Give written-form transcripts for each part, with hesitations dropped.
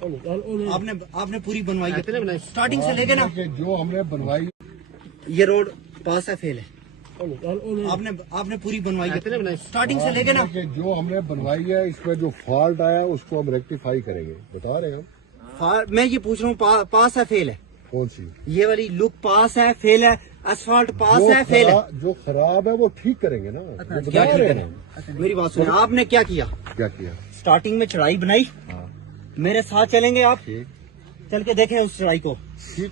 آپ نے پوری بنوائی ہے اسٹارٹنگ سے لے کے نا جو ہم نے بنوائی یہ روڈ پاس ہے فیل ہے آپ نے پوری بنوائی ہے اسٹارٹنگ سے لے کے نا جو ہم نے بنوائی ہے اس میں جو فالٹ آیا اس کو ہم ریکٹیفائی کریں گے بتا رہے ہیں ہم میں یہ پوچھ رہا ہوں پاس ہے فیل ہے کون سی یہ والی لک پاس ہے فیل ہے اسفالٹ پاس ہے فیل ہے جو خراب ہے وہ ٹھیک کریں گے نا کیا ٹھیک ہے میری بات سنیں آپ نے کیا کیا اسٹارٹنگ میں چڑھائی بنائی میرے ساتھ چلیں گے آپ چل کے دیکھیں اس چڑھائی کو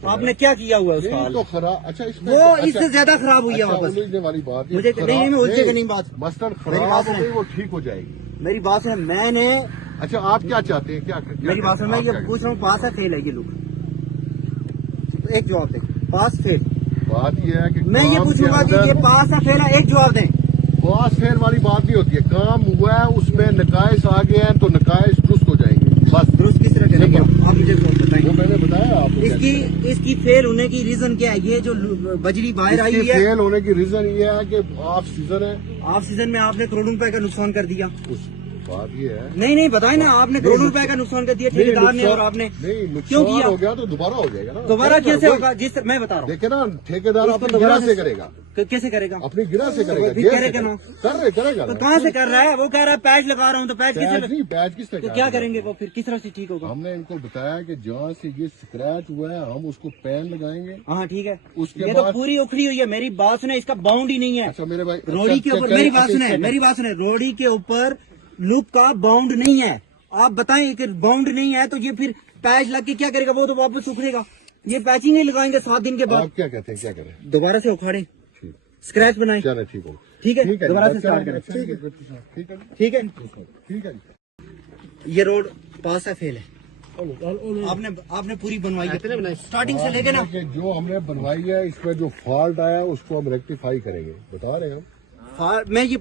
آپ نے کیا کیا ہوا ہے اس کا حال تو خراب اچھا وہ اس سے زیادہ خراب ہوئی ہے واپس والی بات مجھے نہیں میں الجھے گا نہیں بات مثلاً خراب ہو گئی وہ ٹھیک ہو جائے گی میری بات سنیں میں نے اچھا آپ کیا چاہتے ہیں کیا میری بات سنیں میں یہ پوچھ رہا ہوں پاس ہے فیل ہے یہ لوگ ایک جواب دیں پاس فیل بات یہ ہے کہ میں یہ پوچھوں گا کہ یہ پاس ہے فیل ہے ایک جواب دیں پاس فیل والی بات نہیں ہوتی ہے کام ہوا ہے اس میں نقائص آ گئے ہیں تو نقائص درست ہو جائیں گے بس درست کس طرح کریں گے آپ مجھے بتائیں وہ میں نے بتایا آپ اس کی فیل ہونے کی ریزن کیا ہے یہ جو بجری باہر آئی ہوئی ہے فیل ہونے کی ریزن یہ ہے کہ آف سیزن ہے آف سیزن میں آپ نے کروڑوں روپے کا نقصان کر دیا بات یہ ہے نہیں بتائیں نا آپ نے کروڑوں روپے کا نقصان کر دیا ٹھیکیدار نے اور آپ نے کیوں کیا ہو گیا تو دوبارہ ہو جائے گا نا دوبارہ کیسے ہوگا جس طرح میں بتا رہا ہوں دیکھیں نا ٹھیکیدار اپنی گرہ سے کرے گا کیسے کرے گا اپنی گرہ سے کرے گا کرے گا تو کہاں سے کر رہا ہے وہ کہہ رہا ہے پیچ لگا رہا ہوں تو پیچ پیچ کس تو کیا کریں گے وہ پھر کس طرح سے ٹھیک ہوگا ہم نے ان کو بتایا کہ جہاں سے یہ اسکریچ ہوا ہے ہم اس کو پین لگائیں گے ہاں ٹھیک ہے اس کے یہ تو پوری اکھڑی ہوئی ہے میری بات سنیں اس کا باؤنڈ ہی نہیں ہے اچھا میرے بھائی روڑی کے اوپر میری بات سنیں روڑی کے اوپر لوپ کا باؤنڈ نہیں ہے آپ بتائیں کہ باؤنڈ نہیں ہے تو یہ پھر پیچ لگ کے کیا کرے گا وہ تو واپس اکھڑے گا یہ پیچنگ نہیں لگائیں گے 7 دن کے بعد آپ کیا کہتے ہیں کیا کریں دوبارہ سے اکھاڑیں اسکریچ بنائیں چلے ٹھیک ہو ٹھیک ہے دوبارہ سے اسٹارٹ کریں ٹھیک ہے ٹھیک ہے یہ روڈ پاس ہے فیل ہے آپ نے پوری بنوائی ہے اسٹارٹنگ سے لے کے نا جو ہم نے بنوائی ہے اس میں جو فالٹ آیا اس کو ہم ریکٹیفائی کریں گے بتا رہے ہیں ہم میں یہ